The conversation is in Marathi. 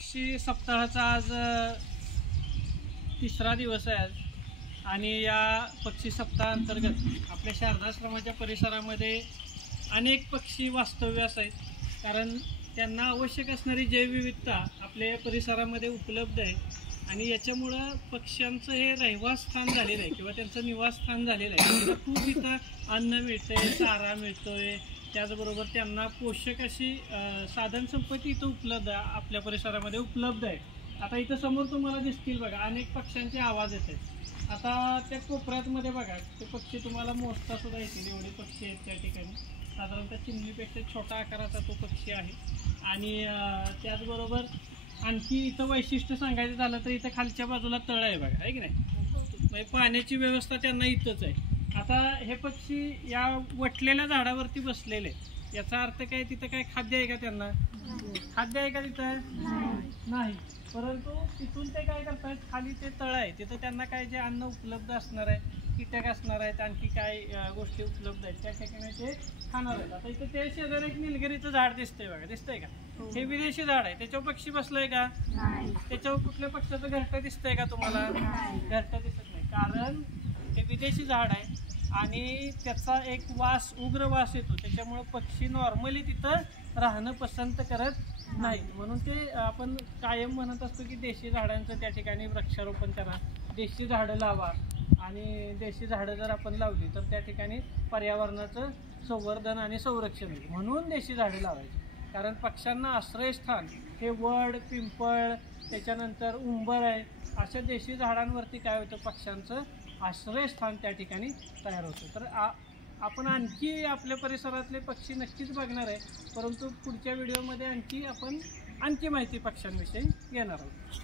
पक्षी सप्ताहाचा आज तिसरा दिवस आहे आज. आणि या पक्षी सप्ताहाअंतर्गत आपल्या शारदाश्रमाच्या परिसरामध्ये अनेक पक्षी वास्तव्यास आहेत. कारण त्यांना आवश्यक असणारी जैवविविधता आपल्या परिसरामध्ये उपलब्ध आहे आणि याच्यामुळं पक्ष्यांचं हे रहिवासस्थान झालेलं आहे किंवा त्यांचं निवासस्थान झालेलं आहे. त्यांना खूप इथं अन्न मिळतंय, चारा मिळतोय, त्याचबरोबर त्यांना पोषक अशी साधनसंपत्ती इथं उपलब्ध आपल्या परिसरामध्ये उपलब्ध आहे. आता इथं समोर तुम्हाला दिसतील बघा अनेक पक्ष्यांचे आवाज येत आहेत. आता त्या कोपऱ्यातमध्ये बघा ते पक्षी तुम्हाला मोजता सुद्धा येतील, एवढे पक्षी आहेत त्या ठिकाणी. साधारणतः चिमणीपेक्षा छोटा आकाराचा तो पक्षी आहे. आणि त्याचबरोबर आणखी इथं वैशिष्ट्य सांगायचं झालं तर इथं खालच्या बाजूला तळ आहे बघा, आहे की नाही. म्हणजे पाण्याची व्यवस्था त्यांना इथंच आहे. आता हे पक्षी या वटलेल्या झाडावरती बसलेले, याचा अर्थ काय, तिथं काय खाद्य आहे का त्यांना? खाद्य आहे का तिथं? नाही. परंतु तिथून ते काय करतात, खाली ते तळ आहे तिथं त्यांना काय जे अन्न उपलब्ध असणार आहे, कीटक असणार आहेत, आणखी काय गोष्टी उपलब्ध आहेत त्या ठिकाणी ते खाणार आहेत. आता इथं ते शेजारी एक निलगिरीचं झाड दिसतंय बघा, दिसतंय का? हे विदेशी झाड आहे, त्याच्यावर पक्षी बसलाय का? त्याच्यावर कुठल्या पक्षाचं घरटं दिसतंय का तुम्हाला? घरटं दिसत नाही, कारण हे विदेशी झाड आहे आणि त्याचा एक वास, उग्र वास येतो, त्याच्यामुळं पक्षी नॉर्मली तिथं राहणं पसंत करत नाही. म्हणून ते आपण कायम म्हणत असतो की देशी झाडांचं त्या ठिकाणी वृक्षारोपण करा, देशी झाडं लावा. आणि देशी झाडं जर आपण लावली तर त्या ठिकाणी पर्यावरणाचं संवर्धन आणि संरक्षण होईल. म्हणून देशी झाडं लावायची. कारण पक्ष्यांना आश्रयस्थान हे वड, पिंपळ, त्याच्यानंतर उंबर आहे, अशा देशी झाडांवरती काय होतं, पक्ष्यांचं आश्रयस्थान त्या ठिकाणी तयार होतं. तर आपण आणखी आपल्या परिसरातले पक्षी नक्कीच बघणार आहे, परंतु पुढच्या व्हिडिओमध्ये आणखी माहिती पक्ष्यांविषयी घेणार आहोत.